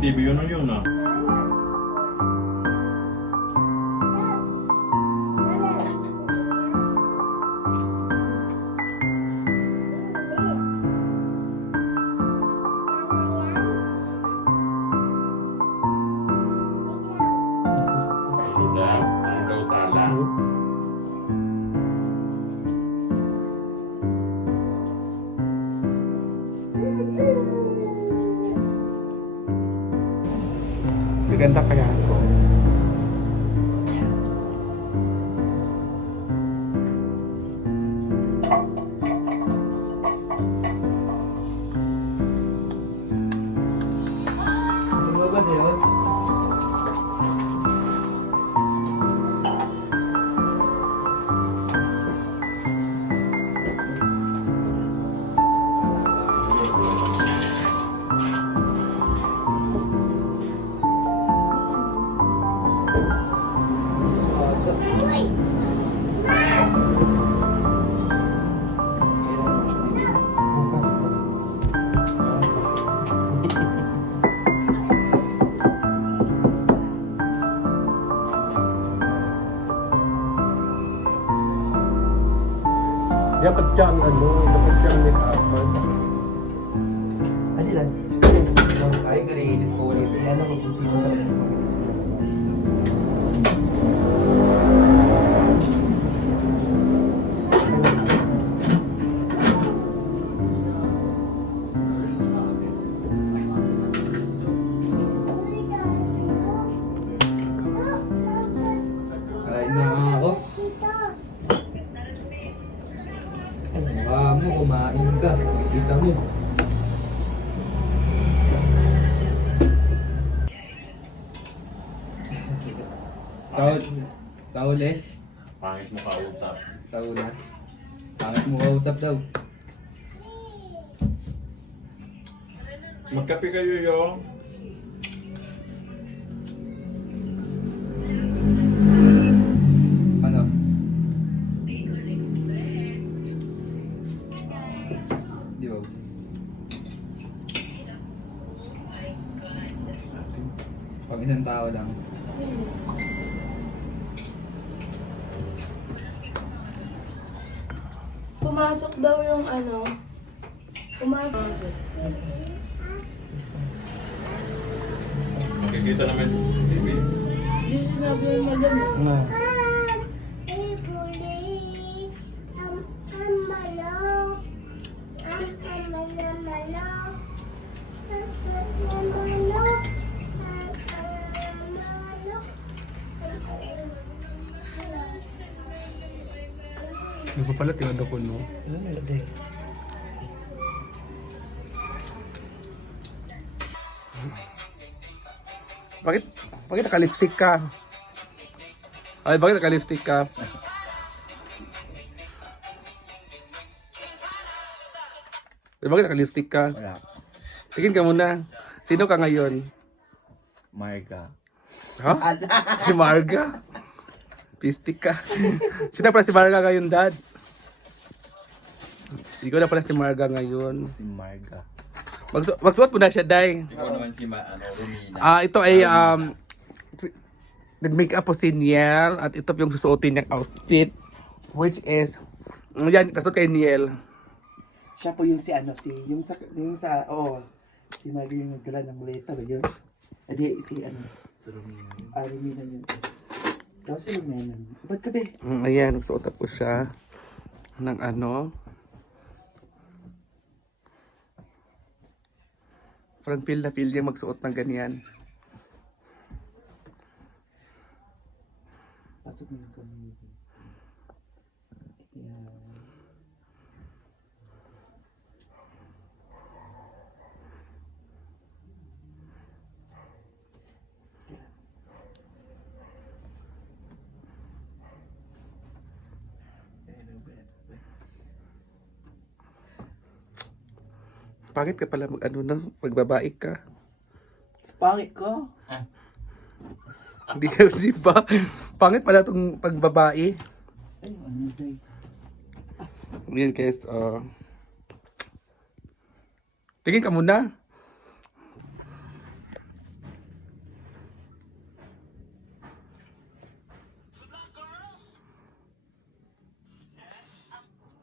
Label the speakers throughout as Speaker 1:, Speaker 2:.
Speaker 1: TV yun na yun ah.
Speaker 2: Dapat dyan, ano, dapat dyan make up. Ano lang?
Speaker 3: Ay, galing ko ulit.
Speaker 2: Ano ko kung sino talaga mas magaling sa
Speaker 3: ka. Isa mo. Saul. Saul eh.
Speaker 1: Pangit mo kausap.
Speaker 3: Saul na. Pangit mo kausap daw.
Speaker 1: Magkape kayo yung.
Speaker 3: Pag isang tao lang.
Speaker 4: Pumasok daw yung ano. Pumasok.
Speaker 1: Makikita naman sa CCTV.
Speaker 4: Hindi sinabi yung madam.
Speaker 2: Ano? Ano pa pala tinado ko, no? Ano na Bakit, bakit naka-lipstick ka? Ay, bakit naka-lipstick ka? Ay, bakit naka-lipstick ka?
Speaker 5: Wala.
Speaker 2: Tingin ka muna. Sino ka ngayon?
Speaker 5: Marga.
Speaker 2: Ha? Si Marga? Pistik ka. Sino pala si Marga ngayon, Dad? Ikaw na pala si Marga ngayon.
Speaker 5: Si Marga.
Speaker 2: Magsu magsuot mo na siya, Day.
Speaker 1: Ikaw naman si Ma, ano, Romina.
Speaker 2: Ah, ito ay um nag-makeup po si Niel at ito po yung susuotin niyang outfit which is yan, kasot kay Niel.
Speaker 6: Siya po yung si ano, si, yung sa, yung sa, oo, si Mario yung nagdala ng ba yun? Adi, si ano,
Speaker 5: Si Romina.
Speaker 6: ah, Romina yun. Tapos si Romina. Ba't ka ba?
Speaker 2: Mm, ayan, nagsuot na po siya ng ano. Parang feel na feel niya magsuot ng ganyan.
Speaker 6: Pasok mo yung community.
Speaker 2: Pangit ka pala mag-ano na, magbabaik ka.
Speaker 6: Pangit ka? Ah.
Speaker 2: Hindi ka, di ba? Pangit pala itong pagbabae.
Speaker 6: Ay, ano
Speaker 2: guys, uh, Tingin ka muna.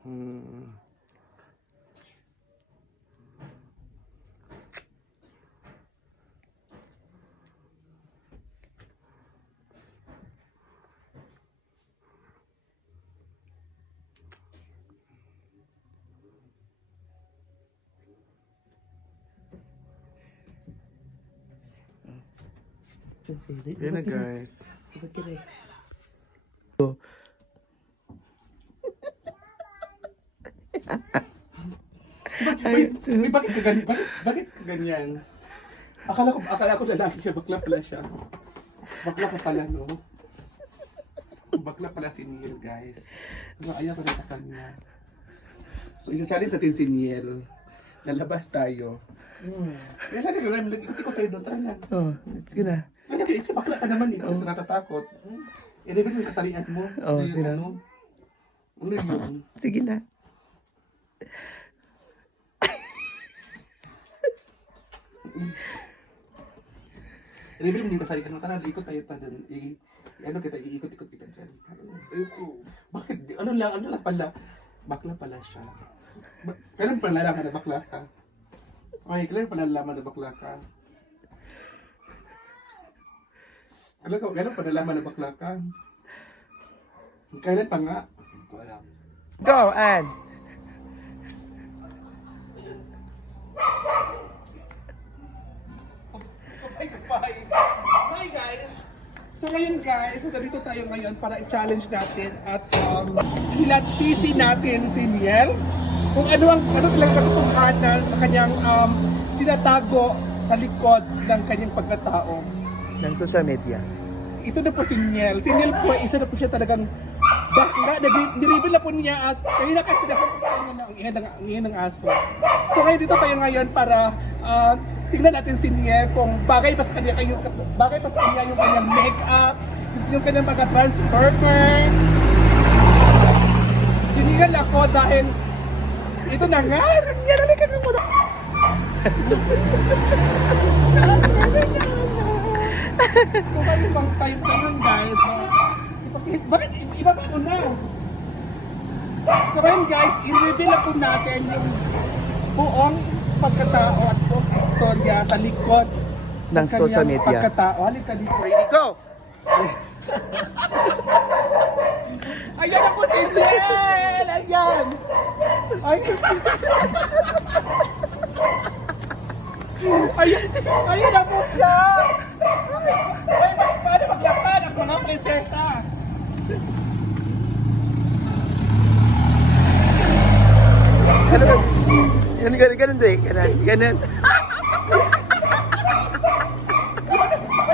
Speaker 2: Hmm. Yan na guys.
Speaker 6: Ba't ka rin?
Speaker 2: Ay, ay, bakit ka ganyan? Bakit, bakit ka ganyan? Akala ko, akala ko lalaki siya, bakla pala siya. Bakla ka pala, no? Bakla pala si Neil, guys. Pero ayaw ko na sa kanya. So, isa-challenge natin si Neil. Lalabas tayo. Hmm. Isa challenge ko namin, ikot ko tayo doon, tara na.
Speaker 6: Oh, sige na.
Speaker 2: Kasi isa bakla ka naman, eh. Bakit ka natatakot? I-reveal mo yung kasalian mo.
Speaker 6: Oh,
Speaker 2: yung
Speaker 6: sige na.
Speaker 2: ano. Ano yun?
Speaker 6: Sige na.
Speaker 2: Reveal mo yung kasalian mo. Tara, ikot tayo tayo doon. I, ano kita, iikot-ikot kita dyan. Ayoko. Bakit? Di- Ano lang, ano lang pala? Bakla pala siya. Ba- kailan pa nalaman na bakla ka? Okay, kailan pa nalaman na bakla ka? Kailan, ka- kailan pa nalaman na bakla ka? Kailan pa nga?
Speaker 6: Go, Ann!
Speaker 2: Bye! Hi guys! So ngayon guys, so dito tayo ngayon para i-challenge natin at um, kilatisin natin si Niel kung ano ang ano talaga katotohanan sa kanyang um, tinatago sa likod ng kanyang pagkatao.
Speaker 6: Ng social media.
Speaker 2: Ito na po si Niel. Si Niel po, isa na po siya talagang bakla. Nag- Nireveal na po niya at kanina kasi sinasabi ko niya na ang ingay ng, ang ingay ng aso. So ngayon dito tayo ngayon para ah, tingnan natin si Niel kung bagay ba sa kanya kayo, bagay ba sa kanya yung kanyang makeup, yung kanyang pagka-transformer. Tinigal ako dahil ito na nga, si Niel, halika ka muna. So kayo bang sa'yo sa'yo guys? Ipakit, bakit iba pa na? So ngayon guys, i-reveal na po natin yung buong pagkatao at buong istorya sa likod
Speaker 6: Ng social media.
Speaker 2: Pagkatao. Halika dito.
Speaker 6: Go!
Speaker 2: Ayan ako si Biel! Ayan! Ay! Ayan! Ayan na po siya! Pa- Paano maglakad ang mga prinsesa?
Speaker 6: Ganun, ganun, ganun, ganun, din. Ganun, ganun.
Speaker 2: Ay!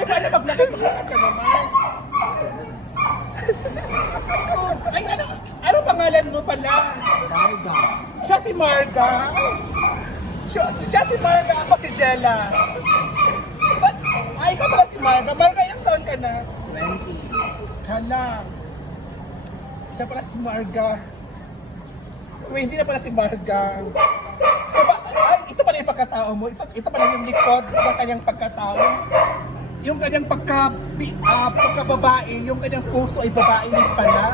Speaker 2: Paano maglakad? Maglakad ka naman! So, ay ano, ano pangalan mo pala? Marga. Siya si Marga. Siya, siya si Marga, ako si Jella. Ay, ikaw pala si Marga. Marga, ilang taon ka na? 20. Hala. Siya pala si Marga. 20 na pala si Marga. So, ba, ay, ito pala yung pagkatao mo. Ito, ito pala yung likod ng kanyang pagkatao. Yung kanyang pagka, uh, pagkababae, yung kanyang puso ay babae din pala.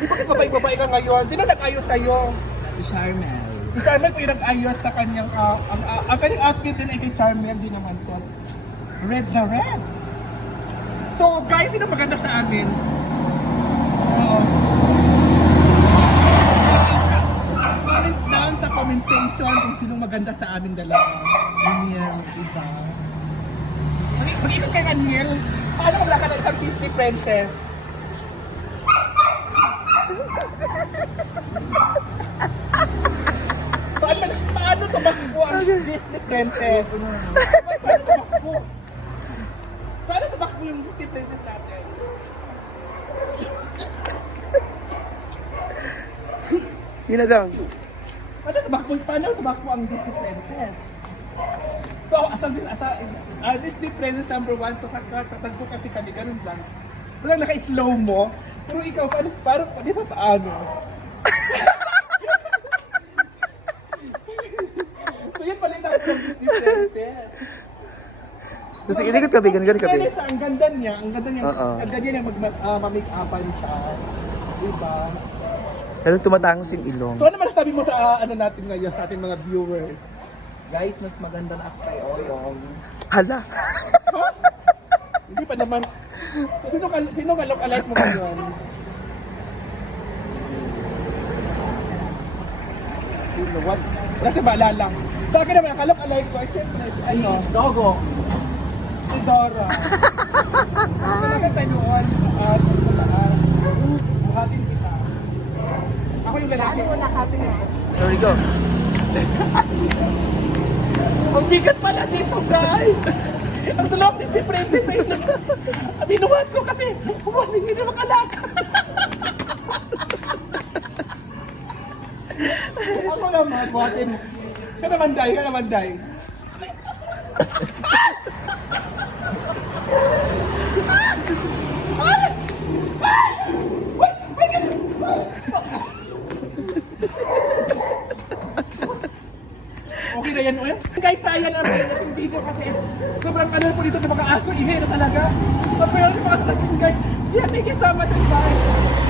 Speaker 2: Di ba babae-babae ka ngayon? Sino nag-ayos sa'yo?
Speaker 3: Si Charmel.
Speaker 2: Si Charmel po yung nag-ayos sa kanyang, ah, ang, ah, ang kanyang outfit din ay kay Charmel din naman to. Red na red. So guys, sino maganda sa amin? Oo. Comment down sa comment section kung sino maganda sa aming dalawa. Daniel, diba? Mag- Mag-isip kayo nga, Neil. Paano kung ka ng isang Disney princess? Disney princess? paano tumakbo? Paano tumakbo yung Disney princess natin?
Speaker 6: Sino daw?
Speaker 2: Paano tumakbo, paano tumakbo ang Disney princess? So, asa, asa, uh, Disney princess number one, tatagpo, tatagpo kasi kami, ganun lang. Walang naka-slow mo. Pero ikaw, paano, paano, di ba paano? so, yan pala yung nakapag Disney princess.
Speaker 6: Gusto ikot ka, ganun ka.
Speaker 2: Fairness, ang ganda niya, ang ganda niya,
Speaker 6: Oo.
Speaker 2: ang ganda niya mag uh, mamake upan siya. Diba?
Speaker 6: Pero tumatangos yung ilong.
Speaker 2: So ano man sabi mo sa ah, ano natin ngayon sa ating mga viewers?
Speaker 3: Guys, mas maganda na ako kay Oyong.
Speaker 6: Hala.
Speaker 2: Hindi pa naman. So, sino ka sino ka look alike mo ngayon? Sino what? Wala sa maalala. Sa akin naman, kalok alike ko ay syempre si ano, Dogo. Si Dora. Talaga tanuan at mataas. Buhatin kita. Ako yung lalaki. Ano na kasi
Speaker 6: There we go.
Speaker 2: Ang bigat pala dito, guys! Ang tulog ni Steve Princess ay binuhat ko kasi humaling hindi makalakad. Ako naman, buhatin. Ka naman, Day. Ka naman, Day. Okay na yan, Uy. Guys, sayang lang pala itong video kasi sobrang ano po dito ng mga aso, ihe na talaga. Pero yung mga sasakyan, guys, yeah, thank you so much, guys.